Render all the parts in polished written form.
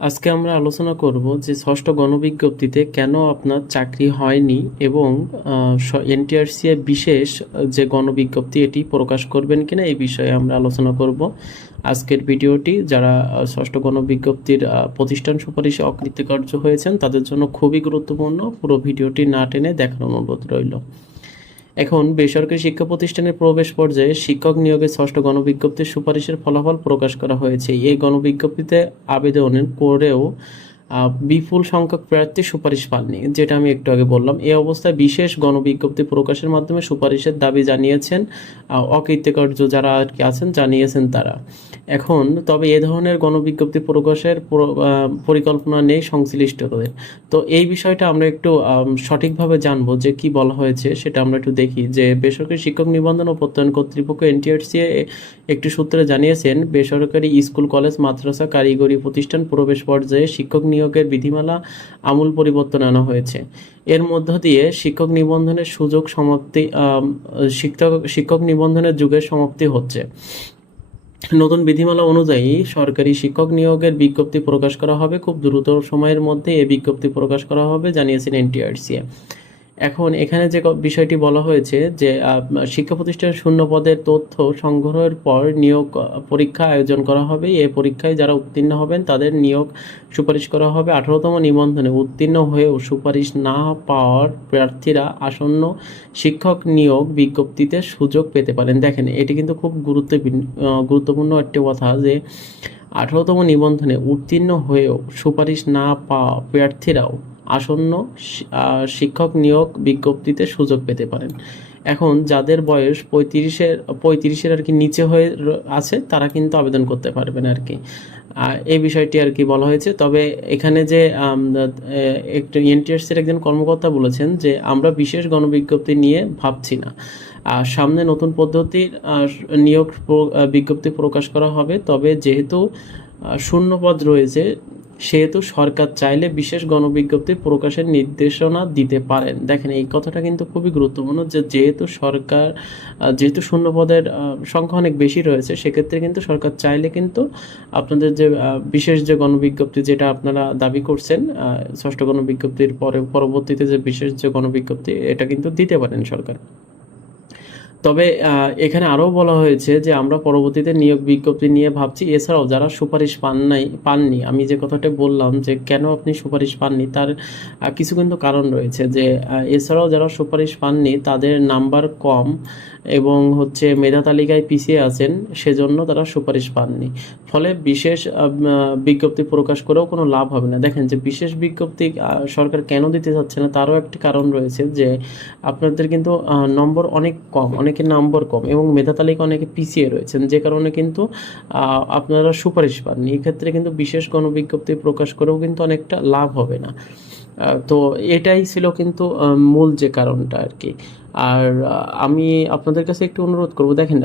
আজকে আমরা আলোচনা করব যে ষষ্ঠ গণবিজ্ঞপ্তিতে কেন আপনার চাকরি হয়নি এবং এনটিআরসি এর বিশেষ যে গণবিজ্ঞপ্তি এটি প্রকাশ করবেন কিনা এই বিষয়ে আমরা আলোচনা করব। আজকের ভিডিওটি যারা ষষ্ঠ গণবিজ্ঞপ্তির প্রতিষ্ঠান সুপারিশে অকৃতকার্য হয়েছেন তাদের জন্য খুবই গুরুত্বপূর্ণ। পুরো ভিডিওটি না টেনে দেখার অনুরোধ রইল। এখন বেসরকারি শিক্ষা প্রতিষ্ঠানের প্রবেশ পর্যায়ে শিক্ষক নিয়োগের ষষ্ঠ গণবিজ্ঞপ্তির সুপারিশের ফলাফল প্রকাশ করা হয়েছে। এই গণবিজ্ঞপ্তিতে আবেদন করেও বিপুল সংখ্যক প্রার্থী সুপারিশ পাননি, যেটা আমি একটু আগে বললাম। এই অবস্থায় বিশেষ গণবিজ্ঞপ্তি প্রকাশের মাধ্যমে সুপারিশের দাবি জানিয়েছেন অকৃতকার্য যারা আর কি আছেন জানিয়েছেন তারা। এখন তবে এ ধরনের গণবিজ্ঞপ্তি প্রকাশের পরিকল্পনা নেই সংশ্লিষ্টদের। তো এই বিষয়টা আমরা একটু সঠিকভাবে জানবো যে কি বলা হয়েছে সেটা আমরা একটু দেখি। যে বেসরকারি শিক্ষক নিবন্ধন ও প্রত্যয়ন কর্তৃপক্ষ এনটিআরসি একটি সূত্রে জানিয়েছেন, বেসরকারি স্কুল, কলেজ, মাদ্রাসা, কারিগরি প্রতিষ্ঠান প্রবেশ পর্যায়ে শিক্ষক নিয়োগের বিধিমালা আমূল পরিবর্তন আনা হয়েছে। এর মধ্য দিয়ে শিক্ষক নিবন্ধনের সুযোগ সমাপ্তি শিক্ষক নিবন্ধনের যুগের সমাপ্তি হচ্ছে। নতুন বিধিমালা অনুযায়ী সরকারি শিক্ষক নিয়োগের বিজ্ঞপ্তি প্রকাশ করা হবে। খুব দ্রুত সময়ের মধ্যে এই বিজ্ঞপ্তি প্রকাশ করা হবে জানিয়েছেন এনটিআরসি। এখন এখানে যে বিষয়টি বলা হয়েছে যে শিক্ষা প্রতিষ্ঠানের শূন্য পদের তথ্য সংগ্রহের পর নিয়োগ পরীক্ষা আয়োজন করা হবে। এই পরীক্ষায় যারা উত্তীর্ণ হবেন তাদের নিয়োগ সুপারিশ করা হবে। 18তম নিবন্ধনে উত্তীর্ণ হয়েও সুপারিশ না পাওয়ার প্রার্থীরা আসন্ন শিক্ষক নিয়োগ বিজ্ঞপ্তিতে সুযোগ পেতে পারেন। দেখেন, এটি কিন্তু খুব গুরুত্বপূর্ণ একটি কথা যে 18তম নিবন্ধনে উত্তীর্ণ হয়েও সুপারিশ না পাওয়া প্রার্থীরাও আসন্ন শিক্ষক নিয়োগ বিজ্ঞপ্তিতে সুযোগ পেতে পারেন। এখন যাদের বয়স পঁয়ত্রিশের আর কি নিচে হয়ে আছে তারা কিন্তু আবেদন করতে পারবেন আর কি। এই বিষয়টি আর কি বলা হয়েছে। তবে এখানে যে একটু এনটিআরসির একজন কর্মকর্তা বলেছেন যে আমরা বিশেষ গণবিজ্ঞপ্তি নিয়ে ভাবছি না। সামনে নতুন পদ্ধতির নিয়োগ বিজ্ঞপ্তি প্রকাশ করা হবে। তবে যেহেতু শূন্য পদ রয়েছে সেহেতু সরকার চাইলে বিশেষ গণবিজ্ঞপ্তি প্রকাশের নির্দেশনা দিতে পারেন। দেখেন, এই কথাটা কিন্তু খুবই গুরুত্বপূর্ণ যে যেহেতু শূন্য পদের সংখ্যা অনেক বেশি রয়েছে, সেক্ষেত্রে কিন্তু সরকার চাইলে কিন্তু আপনাদের যে বিশেষ যে গণবিজ্ঞপ্তি যেটা আপনারা দাবি করছেন ষষ্ঠ গণবিজ্ঞপ্তির পরবর্তীতে যে বিশেষ যে গণবিজ্ঞপ্তি এটা কিন্তু দিতে পারেন সরকার। তবে এখানে আরও বলা হয়েছে যে আমরা পরবর্তীতে নিয়োগ বিজ্ঞপ্তি নিয়ে ভাবছি। এছাড়াও যারা সুপারিশ পাননি, আমি যে কথাটা বললাম যে কেন আপনি সুপারিশ পাননি তার কিছু কিন্তু কারণ রয়েছে। যে এছাড়াও যারা সুপারিশ পাননি তাদের নাম্বার কম এবং মেধা তালিকায় পিছিয়ে আছেন, সেজন্য তারা সুপারিশ পাননি। ফলে বিশেষ বিজ্ঞপ্তি প্রকাশ করেও কোনো লাভ হবে না। দেখেন, যে বিশেষ বিজ্ঞপ্তি সরকার কেন দিতে চাচ্ছে না তারও একটি কারণ রয়েছে যে আপনাদের কিন্তু নম্বর অনেক কম, অনেকের নম্বর কম এবং মেধা তালিকা অনেকে পিছিয়ে রয়েছেন, যে কারণে কিন্তু আপনারা সুপারিশ পাননি। এক্ষেত্রে কিন্তু বিশেষ গণবিজ্ঞপ্তি প্রকাশ করেও কিন্তু অনেকটা লাভ হবে না। তো এটাই ছিল কিন্তু মূল যে কারণটা আর কি। আর আমি আপনাদের কাছে একটু অনুরোধ করব, দেখেন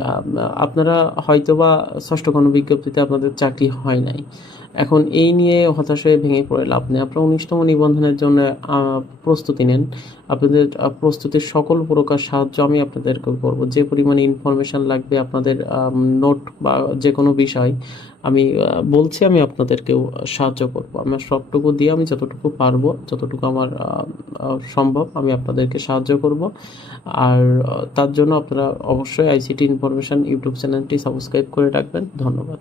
আপনারা হয়তোবা ষষ্ঠ গণবিজ্ঞপ্তিতে আপনাদের চাকরি হয় নাই। এখন এই নিয়ে হতাশ হয়ে ভেঙে পড়ে লাভ নেই। আপনারা 19তম নিবন্ধনের জন্য প্রস্তুতি নেন। আপনাদের প্রস্তুতির সকল প্রকার সাহায্য আমি আপনাদেরকে করব। যে পরিমাণে ইনফরমেশান লাগবে আপনাদের নোট বা যে কোনো বিষয় আমি বলছি, আমি আপনাদেরকেও সাহায্য করব। আমার সবটুকু দিয়ে আমি যতটুকু পারবো, যতটুকু আমার সম্ভব আমি আপনাদেরকে সাহায্য করব। আর তার জন্য আপনারা অবশ্যই আইসিটি ইনফরমেশান ইউটিউব চ্যানেলটি সাবস্ক্রাইব করে রাখবেন। ধন্যবাদ।